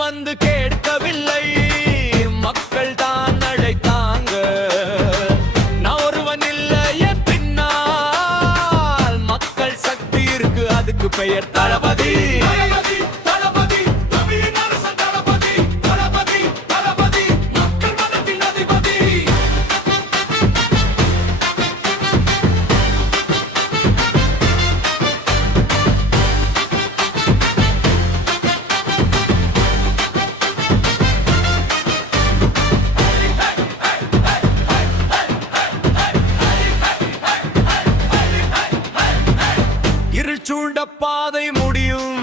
வந்து கேட்கவில்லை, மக்கள் தான் அழைத்தாங்க. நான் ஒருவன் இல்லையே பின்னால், மக்கள் சக்தி இருக்கு, அதுக்கு பெயர் தளபதி. சூழ்ந்த பாதை முடியும்,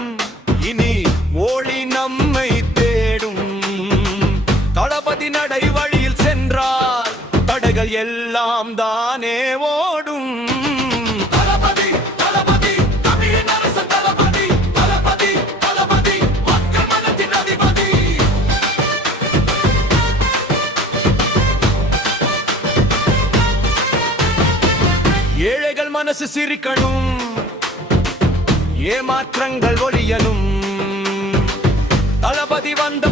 இனி ஒளி நம்மை தேடும். தளபதி நடை வழியில் சென்றால் தடைகள் எல்லாம் தானே ஓடும். தளபதி தளபதி தமிழின் அரசன் தளபதி, தளபதி தளபதி மக்கள் மனத்தின் அதிபதி. ஏழைகள் மனசு சிரிக்கணும், ஏமாற்றங்கள் ஒழியனும். தளபதி வந்த